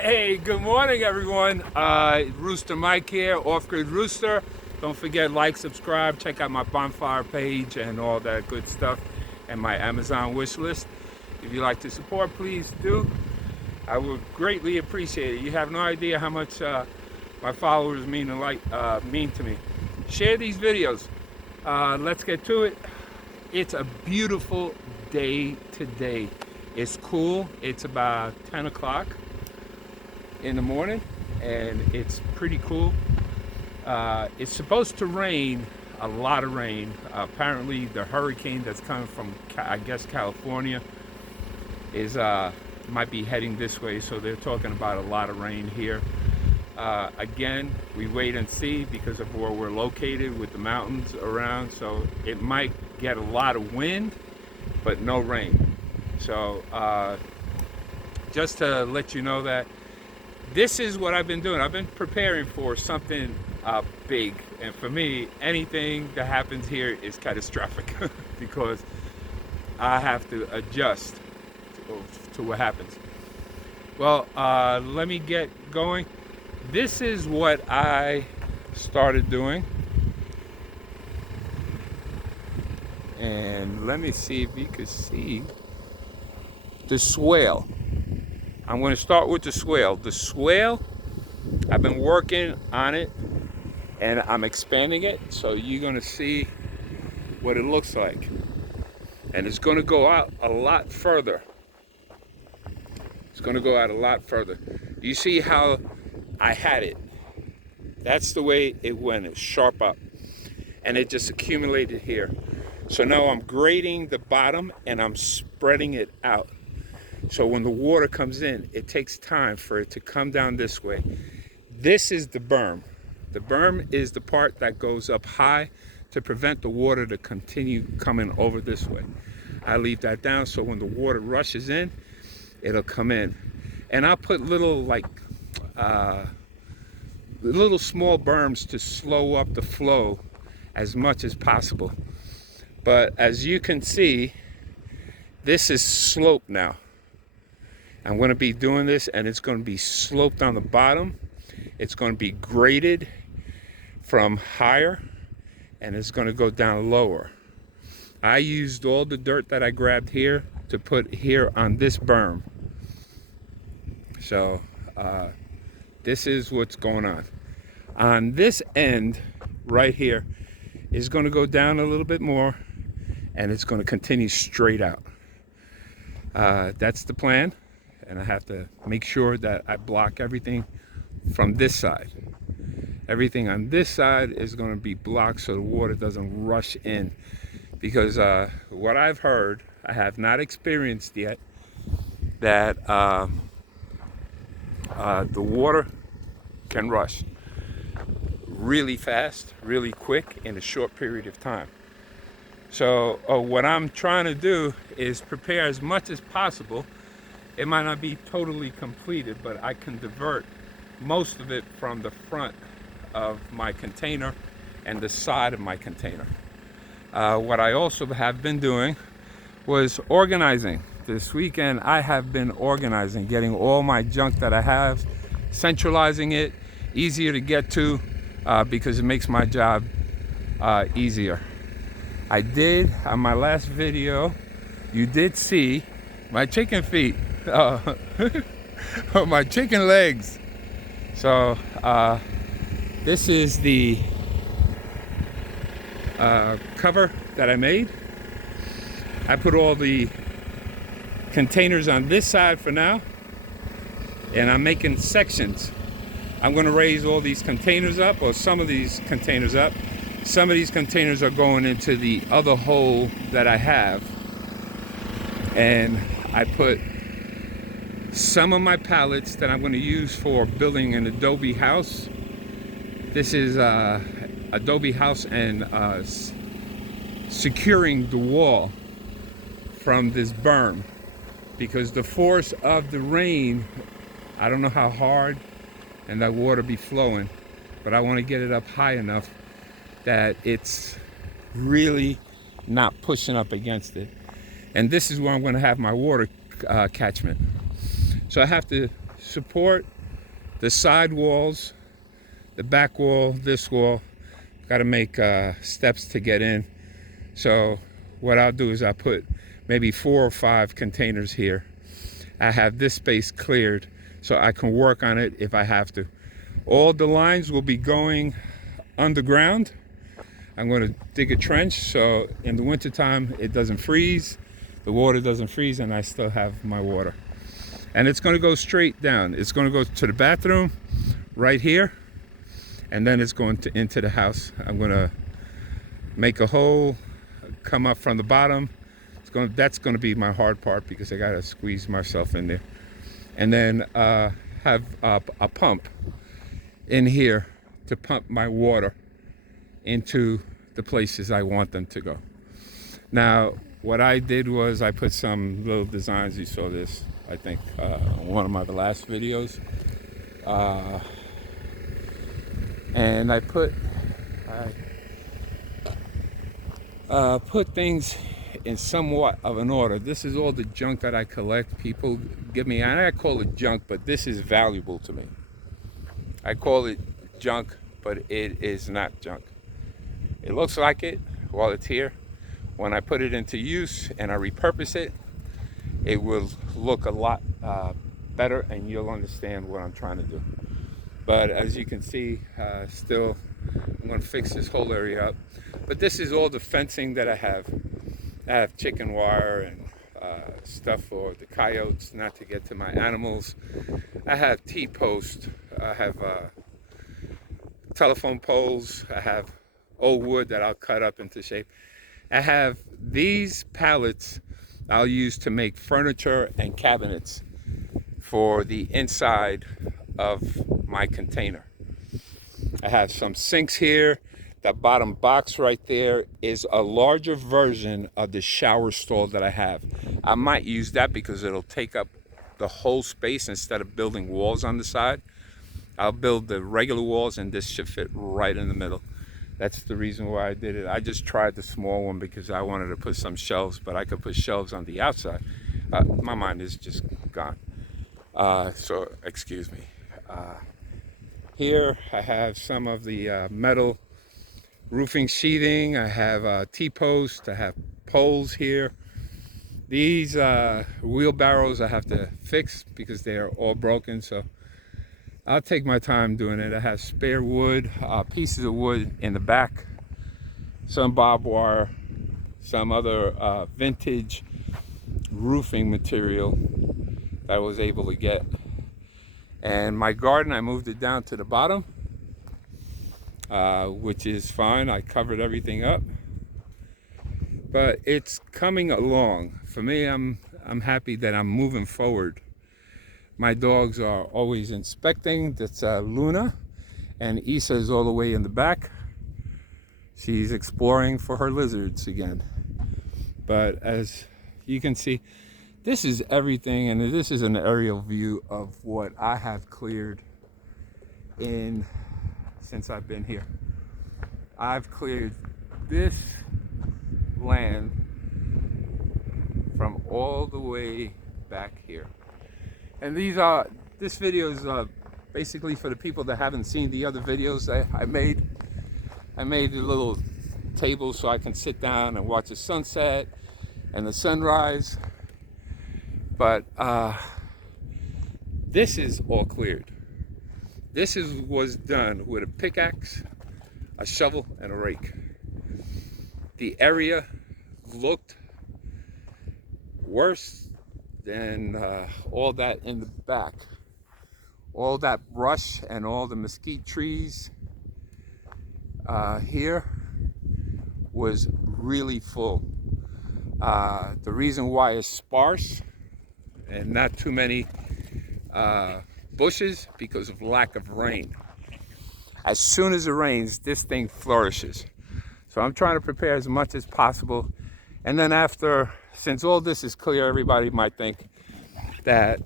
Hey, good morning, everyone. Rooster Mike here, Off-Grid Rooster. Don't forget, like, subscribe, check out my bonfire page and all that good stuff, and my Amazon wish list. If you like to support, please do. I would greatly appreciate it. You have no idea how much my followers mean to me. Share these videos. Let's get to it. It's a beautiful day today. It's cool. It's about 10 o'clock in the morning, and it's pretty cool. It's supposed to rain, a lot of rain. Apparently the hurricane that's coming from, I guess, California is might be heading this way, so they're talking about a lot of rain here. Again, we wait and see because of where we're located with the mountains around, so it might get a lot of wind but no rain. So just to let you know that this is what I've been doing. I've been preparing for something big, and for me, anything that happens here is catastrophic because I have to adjust to what happens. Well, let me get going. This is what I started doing, and let me see if you can see the swale. I'm going to start with the swale. The swale, I've been working on it and I'm expanding it, so you're going to see what it looks like. And it's going to go out a lot further. It's going to go out a lot further. You see how I had it? That's the way it went. It's sharp up. And it just accumulated here. So now I'm grading the bottom and I'm spreading it out. So when the water comes in, it takes time for it to come down this way. This is the berm. The berm is the part that goes up high to prevent the water to continue coming over this way. I leave that down so when the water rushes in, it'll come in. And I'll put little small berms to slow up the flow as much as possible. But as you can see, this is sloped now. I'm going to be doing this, and it's going to be sloped on the bottom. It's going to be graded from higher, and it's going to go down lower. I used all the dirt that I grabbed here to put here on this berm. So this is what's going on. On this end right here is going to go down a little bit more, and it's going to continue straight out. That's the plan. And I have to make sure that I block everything from this side. Everything on this side is going to be blocked so the water doesn't rush in. Because what I've heard, I have not experienced yet, that the water can rush really fast, really quick in a short period of time. So what I'm trying to do is prepare as much as possible. It might not be totally completed, but I can divert most of it from the front of my container and the side of my container. What I also have been doing was organizing. This weekend I have been organizing, getting all my junk that I have, centralizing it, easier to get to because it makes my job easier. I did, on my last video, you did see my chicken feet. My chicken legs. So this is the cover that I made. I put all the containers on this side for now, and I'm making sections. I'm going to raise all these containers up, or some of these containers up. Some of these containers are going into the other hole that I have, and I put some of my pallets that I'm going to use for building an adobe house. This is adobe house and securing the wall from this berm, because the force of the rain, I don't know how hard and that water be flowing, but I want to get it up high enough that it's really not pushing up against it. And this is where I'm going to have my water catchment. So I have to support the side walls, the back wall, this wall. Got to make steps to get in. So what I'll do is I'll put maybe 4 or 5 containers here. I have this space cleared so I can work on it if I have to. All the lines will be going underground. I'm going to dig a trench so in the wintertime it doesn't freeze, the water doesn't freeze, and I still have my water. And it's going to go straight down. It's going to go to the bathroom right here, and then it's going into the house. I'm going to make a hole, come up from the bottom. That's going to be my hard part because I got to squeeze myself in there. And then have a pump in here to pump my water into the places I want them to go. Now, what I did was I put some little designs. You saw this, I think, on one of my last videos. And I put things in somewhat of an order. This is all the junk that I collect. People give me, and I call it junk, but this is valuable to me. I call it junk, but it is not junk. It looks like it while it's here. When I put it into use and I repurpose it, it will look a lot better, and you'll understand what I'm trying to do. But as you can see, still, I'm going to fix this whole area up. But this is all the fencing that I have. I have chicken wire and stuff for the coyotes not to get to my animals. I have T-posts. I have telephone poles. I have old wood that I'll cut up into shape. I have these pallets I'll use to make furniture and cabinets for the inside of my container. I have some sinks here. That bottom box right there is a larger version of the shower stall that I have. I might use that because it'll take up the whole space instead of building walls on the side. I'll build the regular walls, and this should fit right in the middle. That's the reason why I did it. I just tried the small one because I wanted to put some shelves, but I could put shelves on the outside. My mind is just gone. So excuse me. Here I have some of the metal roofing sheathing. I have T-posts. I have poles here. These wheelbarrows I have to fix because they are all broken. So I'll take my time doing it. I have spare wood, pieces of wood in the back, some barbed wire, some other vintage roofing material that I was able to get. And my garden, I moved it down to the bottom, which is fine. I covered everything up, but it's coming along. For me, I'm happy that I'm moving forward. My dogs are always inspecting. That's Luna, and Isa is all the way in the back. She's exploring for her lizards again. But as you can see, this is everything, and this is an aerial view of what I have cleared since I've been here. I've cleared this land from all the way back here. And this video is basically for the people that haven't seen the other videos that I made. I made a little table so I can sit down and watch the sunset and the sunrise. But this is all cleared. This was done with a pickaxe, a shovel, and a rake. The area looked worse than all that in the back. All that brush and all the mesquite trees here was really full. The reason why it's sparse and not too many bushes, because of lack of rain. As soon as it rains, this thing flourishes. So I'm trying to prepare as much as possible. And then after, since all this is clear, everybody might think that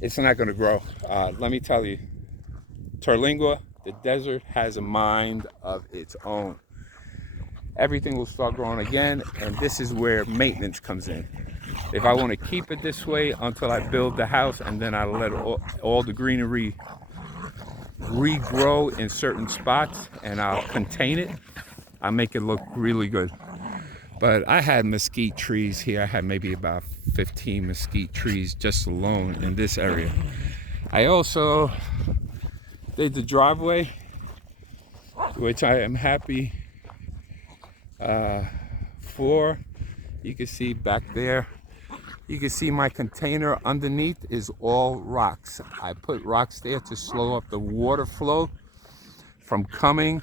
it's not going to grow. Let me tell you, Terlingua, the desert, has a mind of its own. Everything will start growing again, and this is where maintenance comes in. If I want to keep it this way until I build the house, and then I let all the greenery regrow in certain spots, and I'll contain it, I'll make it look really good. But I had mesquite trees here. I had maybe about 15 mesquite trees just alone in this area. I also did the driveway, which I am happy for. You can see back there, you can see my container underneath is all rocks. I put rocks there to slow up the water flow from coming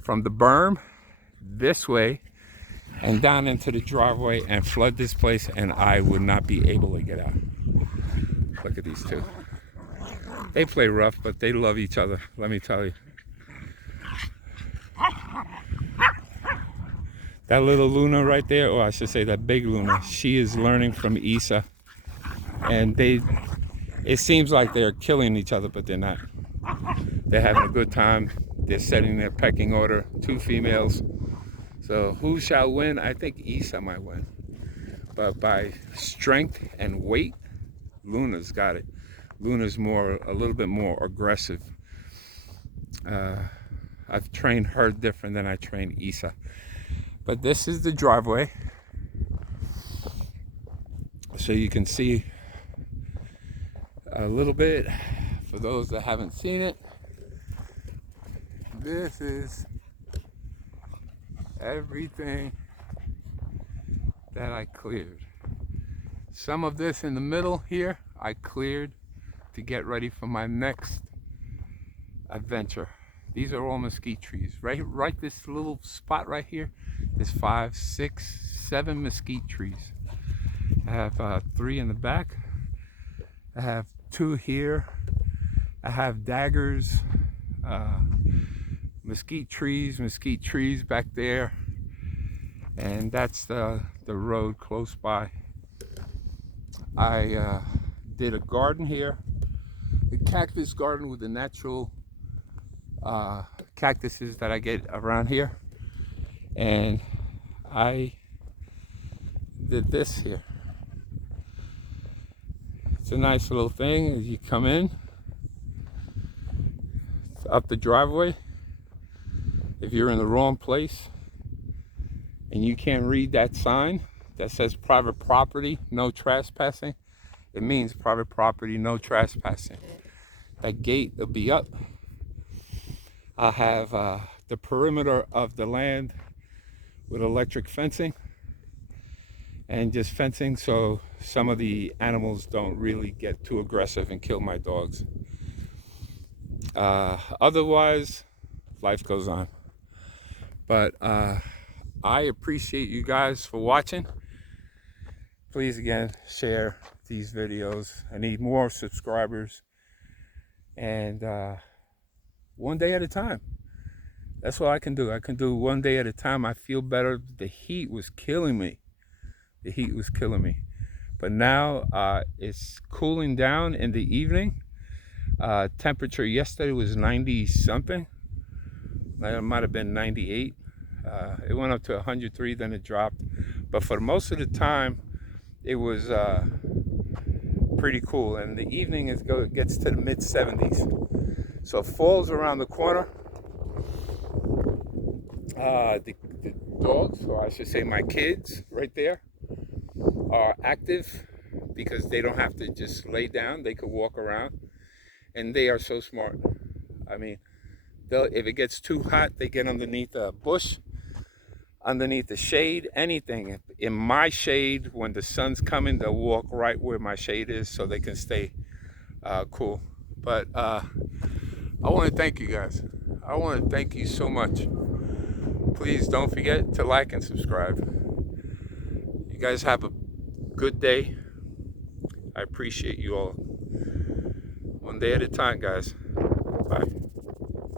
from the berm this way and down into the driveway and flood this place, and I would not be able to get out. Look at these two. They play rough, but they love each other, let me tell you. That little Luna right there, or I should say that big Luna, she is learning from Isa. And it seems like they're killing each other, but they're not. They're having a good time. They're setting their pecking order, 2 females. So who shall win? I think Isa might win. But by strength and weight, Luna's got it. Luna's a little bit more aggressive. I've trained her different than I trained Isa. But this is the driveway. So you can see a little bit, for those that haven't seen it, this is everything that I cleared. Some of this in the middle here, I cleared to get ready for my next adventure. These are all mesquite trees. Right this little spot right here, there's 5, 6, 7 mesquite trees. I have 3 in the back. I have 2 here. I have daggers, mesquite trees back there. And that's the road close by. I did a garden here, a cactus garden with the natural cactuses that I get around here, and I did this here. It's a nice little thing. As you come in, it's up the driveway. If you're in the wrong place and you can't read that sign that says private property, no trespassing, it means private property, no trespassing. That gate will be up. I have the perimeter of the land with electric fencing, and just fencing so some of the animals don't really get too aggressive and kill my dogs. Otherwise, life goes on. But I appreciate you guys for watching. Please again, share these videos. I need more subscribers, and one day at a time. That's all I can do. I can do one day at a time. I feel better. The heat was killing me. But now it's cooling down in the evening. Temperature yesterday was 90 something. It might have been 98. It went up to 103, then it dropped. But for most of the time, it was pretty cool. And in the evening, it gets to the mid 70s. So fall's around the corner. The dogs, or I should say my kids right there, are active because they don't have to just lay down. They could walk around, and they are so smart. I mean, if it gets too hot, they get underneath a bush, underneath the shade, anything. In my shade, when the sun's coming, they'll walk right where my shade is so they can stay cool. But I want to thank you guys. I want to thank you so much. Please don't forget to like and subscribe. You guys have a good day. I appreciate you all. One day at a time, guys. Bye.